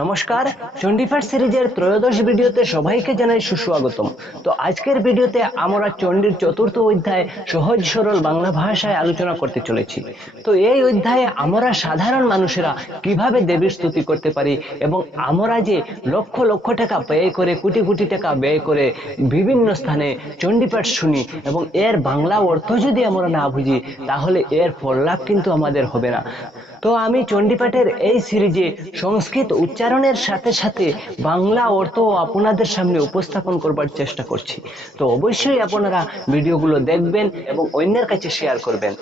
নমস্কার, চণ্ডীপাঠ সিরিজের ত্রয়োদশ ভিডিওতে সবাইকে জানাই সুস্বাগতম। তো আজকের ভিডিওতে আমরা চণ্ডীর চতুর্থ অধ্যায় সহজ সরল বাংলা ভাষায় আলোচনা করতে চলেছি। তো এই অধ্যায়ে আমরা সাধারণ মানুষেরা কিভাবে দেবীর স্তুতি করতে পারি এবং আমরা যে লক্ষ লক্ষ টাকা ব্যয় করে কোটি কোটি টাকা ব্যয় করে বিভিন্ন স্থানে চণ্ডীপাঠ শুনি এবং এর বাংলা অর্থ যদি আমরা না বুঝি তাহলে এর ফললাভ কিন্তু আমাদের হবে না। তো আমি চণ্ডীপাঠের এই সিরিজে সংস্কৃত উচ্চারণের সাথে সাথে বাংলা অর্থ আপনাদের সামনে উপস্থাপন করবার চেষ্টা করছি। তো অবশ্যই আপনারা ভিডিওগুলো দেখবেন এবং অন্যের কাছে শেয়ার করবেন।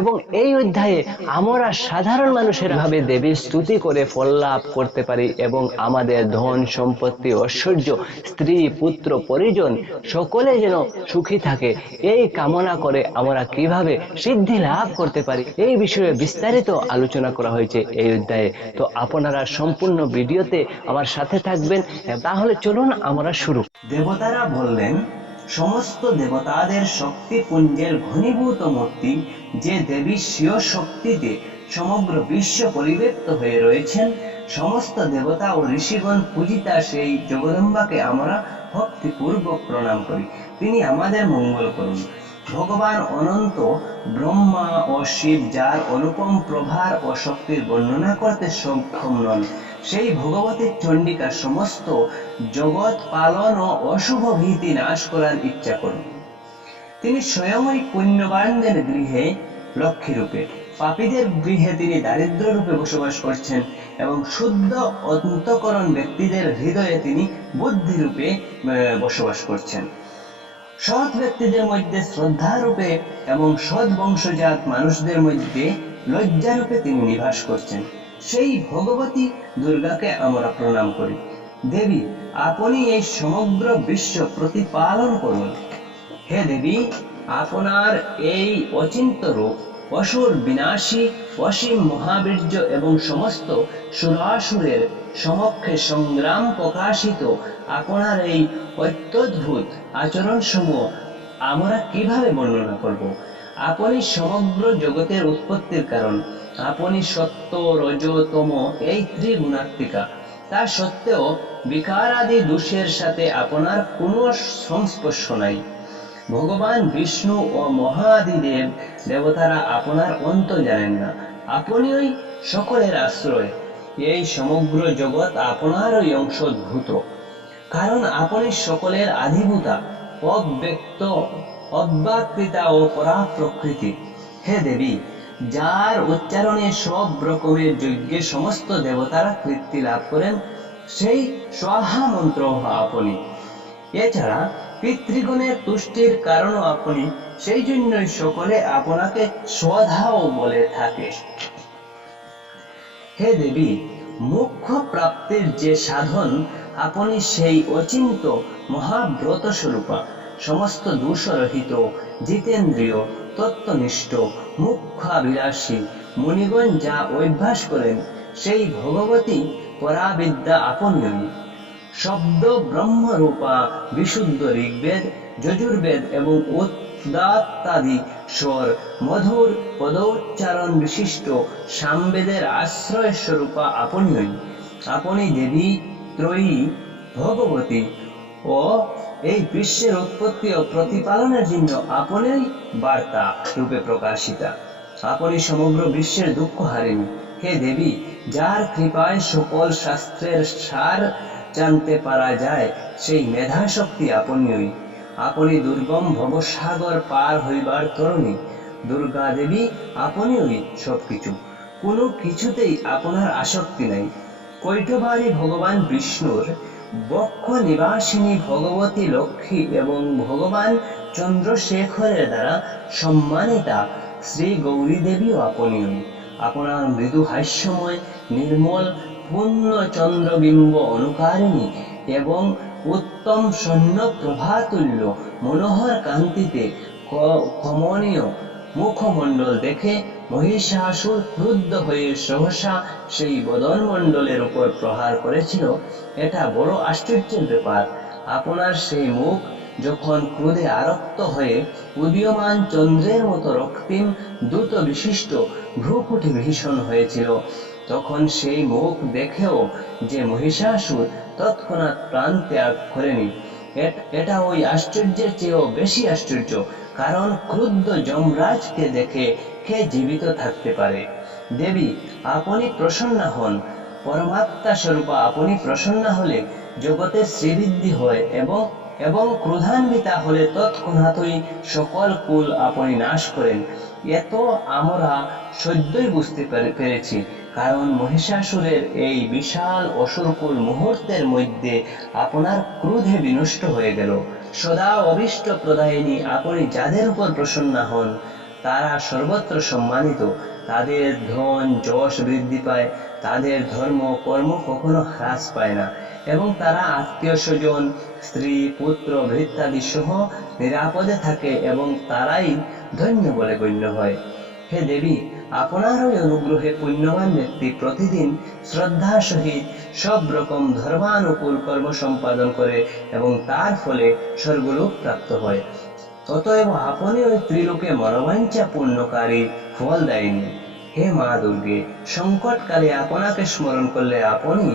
এবং এই অধ্যায়ে আমরা সাধারণ মানুষের ভাবে দেবীর স্তুতি করে ফল লাভ করতে পারি এবং আমাদের ধন সম্পত্তি ঐশ্বর্য স্ত্রী পুত্র পরিজন সকলে যেন সুখী থাকে এই কামনা করে আমরা কিভাবে সিদ্ধি লাভ করতে পারি এই বিষয়ে বিস্তারিত আলোচনা করা হয়েছে এই অধ্যায়ে। তো আপনারা সম্পূর্ণ ভিডিওতে আমার সাথে থাকবেন। তাহলে চলুন আমরা শুরু। দেবতারা বললেন, সমস্ত দেবতাদের শক্তি পুঞ্জের ঘনীভূত মূর্তি যে দেবী স্বীয় শক্তিতে সমগ্র বিশ্ব পরিব্যাপ্ত হয়ে রয়েছেন, সমস্ত দেবতা ও ঋষিগণ পূজিতা সেই জগদম্বাকে আমরা ভক্তিপূর্বক প্রণাম করি। তিনি আমাদের মঙ্গল করুন। ভগবান অনন্ত ব্রহ্মা ও শিব, যার অনুপম প্রভার ও শক্তির বর্ণনা করতে সক্ষম নন, সেই ভগবতী চণ্ডিকা সমস্ত জগৎ পালন ও অশুভ ভীতি নাশ করার ইচ্ছা করুন। তিনি স্বয়ংই পুণ্যবানদের গৃহে লক্ষ্মী রূপে, পাপীদের গৃহে তিনি দারিদ্র রূপে বসবাস করছেন এবং শুদ্ধ অন্তঃকরণ ব্যক্তিদের হৃদয়ে তিনি বুদ্ধি রূপে বসবাস করছেন। সৎ ব্যক্তিদের মধ্যে শ্রদ্ধা রূপে এবং সৎ বংশজাত মানুষদের মধ্যে লজ্জা রূপে তিনি নিবাস করছেন। সেই ভগবতী দুর্গাকে আমরা প্রণাম করি। দেবী, আপনি এই সমগ্র বিশ্ব প্রতিপালন করুন। হে দেবী, আপনার এই অচিন্ত্য রূপ অসুর বিনাশী অসীম মহাবীর্য এবং সমস্ত সুরাসুরের সমক্ষে সংগ্রাম প্রকাশিত আপনার এই অত্যদ্ভুত আচরণ সমূহ আমরা কিভাবে বর্ণনা করব? আপনি সমগ্র জগতের উৎপত্তির কারণ, আপনি সত্য রজ তম এই ত্রিগুণাত্মিকা। তা সত্ত্বেও বিকার আদি দোষের সাথে আপনার কোনো সংস্পর্শ নাই। ভগবান বিষ্ণু ও মহাদিদেব দেবতারা আপনার অন্ত জানেন না। আপনিই সকলের আশ্রয়। এই সমগ্র জগৎ আপনারই অংশভূত, কারণ আপনি সকলের আদিভূতা, অব্যক্ত, অব্যাকৃতা ও পরা প্রকৃতি। হে দেবী, যার উচ্চারণে সব রকমের যজ্ঞে সমস্ত দেবতারা কীর্তি লাভ করেন, সেই স্বাহা মন্ত্র আপনি। এছাড়া পিতৃগণের তুষ্টির কারণও আপনি, সেই জন্যই সকলে আপনাকে স্বধাও বলে থাকে। হে দেবী, মোক্ষ প্রাপ্তির যে সাধন, আপনি সেই অচিন্ত মহাব্রত স্বরূপা, সমস্ত দোষরহিত, জিতেন্দ্রিয়, তত্ত্বনিষ্ঠ, মুখ্যাবিলাসী মুনিগণ যা অভ্যাস করেন, সেই ভগবতী পরাবিদ্যা আপনিই। শব্দ ব্রহ্মরূপা বিশুদ্ধ ঋগ্বেদ, যজুর্বেদ এবং উদাত্তাদি স্বর মধুর পদোচ্চারণ বিশিষ্ট সামবেদের আশ্রয় স্বরূপা আপনিই। আপনি দেবী ত্রয়ী ভগবতী ও এই বিশ্বের উৎপত্তি ও প্রতিপালনের জন্য আপনিই বার্তা রূপে প্রকাশিতা। আপনি সমগ্র বিশ্বের দুঃখ হারিনি। হে দেবী, যার কৃপায় সকল শাস্ত্রের সার জানতে পারা যায়, সেই মেধা শক্তি আপনিই। আপনি দুর্গম ভবসাগর পার হইবার তরণী। দুর্গা দেবী, আপনিই সবকিছু, কোনো কিছুতেই আপনার আসক্তি নাই। কৈঠবারী ভগবান বিষ্ণুর, বক্ষ নিবাসিনী ভগবতী লক্ষ্মী এবং ভগবান চন্দ্রশেখরের দ্বারা সম্মানিতা শ্রী গৌরী দেবীও আপনিই। আপনার মৃদু হাস্যময় নির্মল পূর্ণ চন্দ্রবিম্ব অনুকারিণী এবং উত্তম সৈন্য প্রভাতুল্য মনোহর কান্তিতে কমনীয় মুখমণ্ডল দেখে মহিষাসুর ক্রুদ্ধ হয়ে সহসা সেই বদনমণ্ডলের উপর প্রহার করেছিল। এটা বড় আশ্চর্যের ব্যাপার। আপনার সেই মুখ যখন ক্রোধে আরক্ত হয়ে উদীয়মান চন্দ্রের মতো রক্তিম দ্রুত বিশিষ্ট ভ্রুকুটি ভীষণ হয়েছিল, তখন সেই মুখ দেখেও যে মহিষাসুর তৎক্ষণাৎ প্রাণ ত্যাগ করেনি, এটা ওই আশ্চর্যের চেয়েও বেশি আশ্চর্য, কারণ ক্রুদ্ধ যমরাজকে দেখে কে জীবিত থাকতে পারে? দেবী, আপনি প্রসন্ন হন। পরমাত্মা স্বরূপা আপনি প্রসন্ন হলে জগতের শ্রীবৃদ্ধি হয় এবং ক্রোধান্বিতা হলে তৎক্ষণাৎই সকল কুল আপনি নাশ করেন। এত আমরা সদ্যই বুঝতে পেরেছি, কারণ মহিষাসুরের এই বিশাল অসুরকুল মুহূর্তের মধ্যে আপনার ক্রোধে বিনষ্ট হয়ে গেল। সদা অভীষ্ট প্রদায়িনী আপনি যাদের উপর প্রসন্ন হন তারা সর্বত্র সম্মানিত, তাদের ধন যশ বৃদ্ধি পায়, তাদের ধর্ম কর্ম কখনো হ্রাস পায় না, এবং তারা আত্মীয় স্বজন স্ত্রী পুত্র ভৃত্যাদি সহ নিরাপদে থাকে এবং তারাই ধন্য বলে গণ্য হয়। হে দেবী, আপনার ওই অনুগ্রহে পুণ্যবান ব্যক্তি প্রতিদিন শ্রদ্ধার সহিত সব রকম ধর্মানুকূল কর্ম সম্পাদন করে এবং তার ফলে স্বর্গলোক প্রাপ্ত হয়। অতএব আপনি ওই ত্রিলোকে মনোবাঞ্ছা পূর্ণকারী ফল দেয়নি। হে মা দুর্গে, সংকটকালে আপনাকে স্মরণ করলে আপনি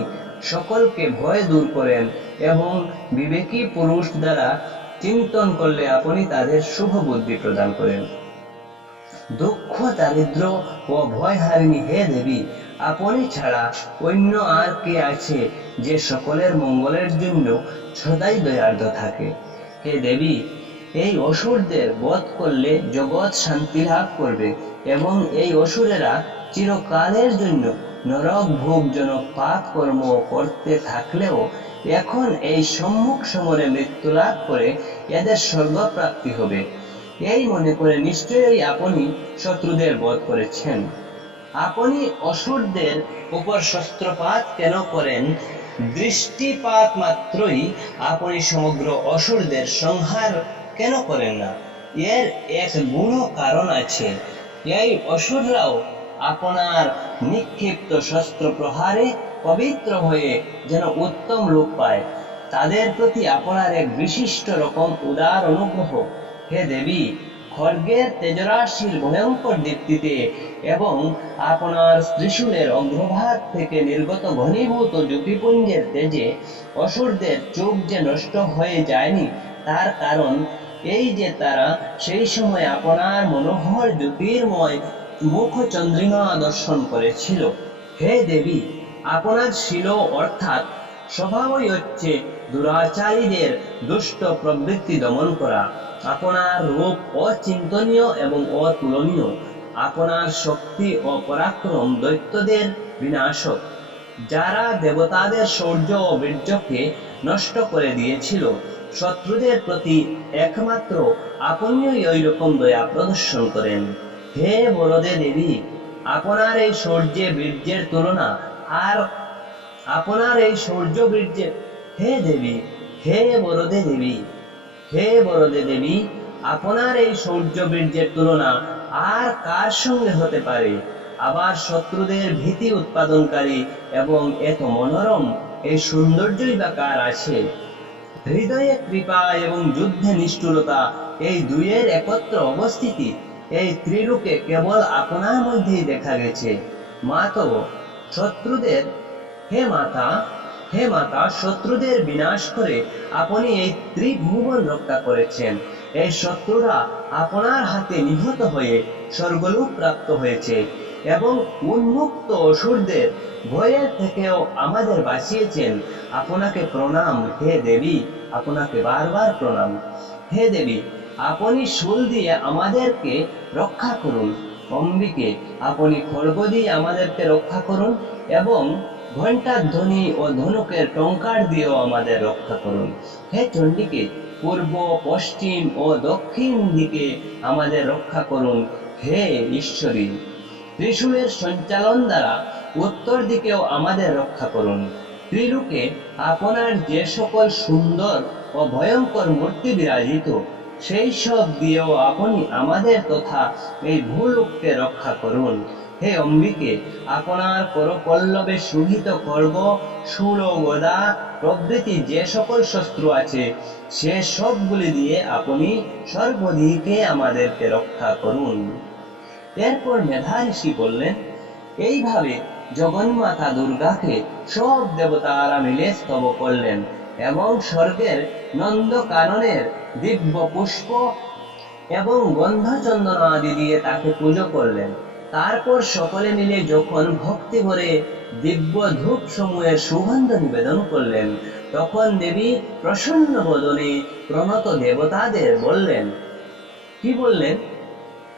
সকলকে ভয় দূর করেন এবং বিবেকী পুরুষ দ্বারা চিন্তন করলে আপনি তাদের শুভ বুদ্ধি প্রদান করেন। দুঃখ দারিদ্র ও ভয় হারিনি হে দেবী, আপনি ছাড়া অন্য আর কে আছে যে সকলের মঙ্গলের জন্য সদাই দয়ার্দ্র থাকে? হে দেবী, এই অসুরদের বধ করলে জগৎ শান্তি লাভ করবে এবং এই অসুরেরা চিরকালের জন্য নরক ভোগজনক পাপ কর্ম করতে থাকলেও এখন এই সম্মুখ সমরে মৃত্যু লাভ করে এদের স্বর্গপ্রাপ্তি হবে, এই মনে করে নিশ্চয়ই আপনি শত্রুদের বধ করেছেন। আপনি অসুরদের উপর শস্ত্রপাত কেন করেন? দৃষ্টিপাত মাত্রই আপনি সমগ্র অসুরদের সংহার কেন করেন না? এর এক গুণ কারণ আছে। এই অসুররাও আপনার নিক্ষিপ্ত শস্ত্র প্রহারে পবিত্র হয়ে যেন উত্তম রূপ পায়। তাদের প্রতি আপনার এক বিশিষ্ট রকম উদার অনুগ্রহ। হে দেবী, খড়গের তেজরাশির ভয়ঙ্কর দীপ্তিতে এবং আপনার ত্রিশূলের অগ্রভাগ থেকে নির্গত ঘনীভূত জ্যোতিপুঞ্জের তেজে অসুরদের চোখ যে নষ্ট হয়ে যায়নি, তার কারণ এই যে তারা সেই সময় আপনার মনোহর জ্যোতির্ময় মুখ চন্দ্রিমা দর্শন করেছিল। হে দেবী, আপনার শিল অর্থাৎ স্বভাবই হচ্ছে দুরাচারীদের দুষ্ট প্রবৃত্তি দমন করা। আপনার রূপ অচিন্তনীয় এবং অতুলনীয়। আপনার শক্তি ও পরাক্রম দৈত্যদের বিনাশক, যারা দেবতাদের শৌর্য ও বীর্যকে নষ্ট করে দিয়েছিল। শত্রুদের প্রতি একমাত্র আপনিই ওই রকম দয়া প্রদর্শন করেন। হে বরদে দেবী, আপনার এই শৌর্যে বীর্যের তুলনা আর আপনার এই শৌর্য বীর্যের হে দেবী, হে বরদে দেবী, হে বরদে দেবী, আপনার এই শৌর্য বীর্যের তুলনা আর কার সঙ্গে হতে পারে? আবার শত্রুদের ভীতি উৎপাদনকারী এবং এত মনোরম এই সৌন্দর্যই বা কার আছে? হৃদয়ে কৃপা এবং যুদ্ধে নিষ্ঠুরতা, এই দুইয়ের একত্র অবস্থিতি এই ত্রিলোকে কেবল আপনার মধ্যেই দেখা গেছে। মাতো শত্রুদের হে মাতা, শত্রুদের বিনাশ করে আপনি এই ত্রিভুবন রক্ষা করেছেন। এই শত্রুরা আপনার হাতে নিহত হয়ে স্বর্গলোক প্রাপ্ত হয়েছে এবং উন্মুক্ত অসুরদের ভয়ের থেকেও আমাদের বাঁচিয়েছেন। আপনাকে প্রণাম হে দেবী, আপনাকে বারবার প্রণাম। হে দেবী, আপনি শূল দিয়ে আমাদেরকে রক্ষা করুন। অম্বিকে, আপনি খড়গ দিয়ে আমাদেরকে রক্ষা করুন এবং ঘণ্টার ধ্বনি ও ধনুকের টঙ্কার দিয়েও আমাদের রক্ষা করুন। হে চণ্ডীকে, পূর্ব পশ্চিম ও দক্ষিণ দিকে আমাদের রক্ষা করুন। হে ঈশ্বরী, ত্রিশূলের সঞ্চালন দ্বারা উত্তর দিকেও আমাদের রক্ষা করুন। ত্রিলোকে আপনার যে সকল সুন্দর ও ভয়ঙ্কর মূর্তি বিরাজিত, সেই সব দিয়েও আপনি আমাদের তথা এই ভূলোককে রক্ষা করুন। হে অম্বিকে, আপনার করপল্লবে শোভিত খড়গ শূল ও গদা প্রভৃতি যে সকল শস্ত্র আছে, সে সবগুলি দিয়ে আপনি সর্বদিকে আমাদেরকে রক্ষা করুন। এরপর মেধা ঋষি বললেন, এইভাবে জগন্মাতা দুর্গাকে সব দেবতারা মিলে স্তব করলেন এবং স্বর্গের নন্দকাননের দিব্য পুষ্প এবং গন্ধচন্দন আদি দিয়ে তাকে পুজো করলেন। তারপর সকলে মিলে যখন ভক্তি ভরে দিব্য ধূপ সমূহের সুগন্ধ নিবেদন করলেন, তখন দেবী প্রসন্ন বদনে প্রণত দেবতাদের বললেন, কি বললেন?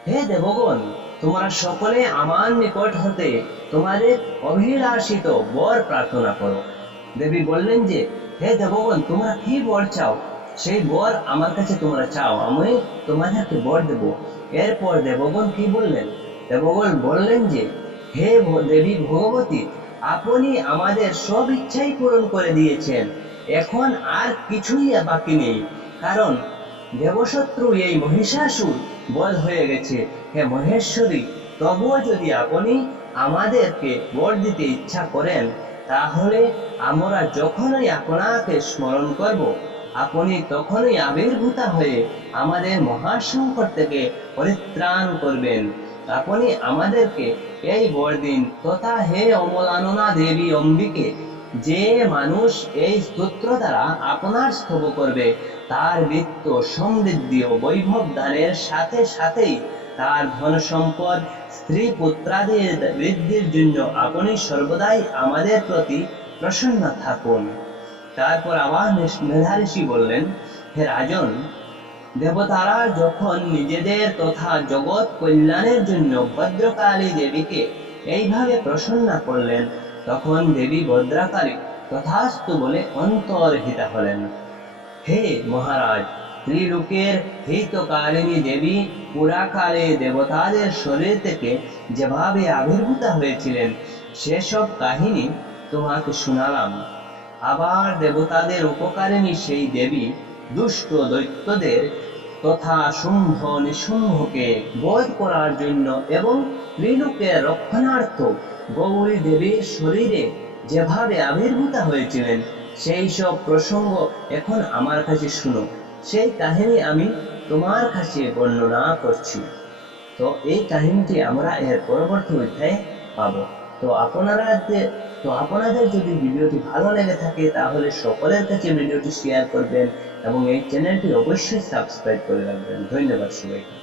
হে দেবগণ, তোমরা সকলে আমার নিকট হতে তোমাদের অভিলাষিত বর প্রার্থনা করো। দেবী বললেন যে, হে দেবগণ, তোমরা কি বর চাও, সেই বর আমার কাছে তোমরা চাও, আমি তোমাদেরকে বর দেব। এরপর দেবগণ কি বললেন? দেবগণ বললেন যে, হে দেবী ভগবতী, আপনি আমাদের সব ইচ্ছাই পূরণ করে দিয়েছেন, এখন আর কিছুই বাকি নেই, কারণ দেবশত্রু এই মহিষাসুর বধ হয়ে গেছে। হে মহেশ্বরী, তবুও যদি আপনি আমাদেরকে বর দিতে ইচ্ছা করেন, তাহলে আমরা যখনই আপনাকে স্মরণ করব, আপনি তখনই আবির্ভূতা হয়ে আমাদের মহাসংকট থেকে পরিত্রাণ করবেন। আপনি আমাদেরকে এই বর দিন, তথা হে অমলাননা দেবী অম্বিকে, যে মানুষ এই স্তোত্র দ্বারা আপনার স্তব করবে, তার বিত্ত সমৃদ্ধি ও বৈভব দানের সাথে সাথেই তার ধন সম্পদ স্ত্রী পুত্রাদির বৃদ্ধির জন্য আপনি সর্বদাই আমাদের প্রতি প্রসন্ন থাকুন। তারপর আবার মেধাঋষি বললেন, হে রাজন, দেবতারা যখন নিজেদের তথা জগৎ কল্যাণের জন্য ভদ্রকালী দেবীকে এইভাবে প্রসন্ন করলেন, তখন দেবী ভদ্রকালী তথাস্তু বলে অন্তর্হিতা হলেন। হে মহারাজ, ত্রিলোকের হিতকারিণী দেবী পুরাকালে দেবতাদের শরীর থেকে যেভাবে আবির্ভূত হয়েছিলেন, সেসব কাহিনী তোমাকে শোনালাম। আবার দেবতাদের উপকারিণী সেই দেবী দুষ্ট দৈত্যদের তথা শুম্ভ নিশুম্ভকে বধ করার জন্য এবং ত্রিলোকের রক্ষণার্থ গৌরী দেবীর শরীরে যেভাবে আবির্ভূত হয়েছিলেন, সেই সব প্রসঙ্গ এখন আমার কাছে শুনো। সেই কাহিনী আমি তোমার কাছে বর্ণনা করছি। তো এই কাহিনীটি আমরা এর পরবর্তী অধ্যায়ে পাবো। তো আপনাদের যদি ভিডিওটি ভালো লেগে থাকে, তাহলে সকলের কাছে ভিডিওটি শেয়ার করবেন এবং এই চ্যানেলটি অবশ্যই সাবস্ক্রাইব করে রাখবেন। ধন্যবাদ সবাইকে।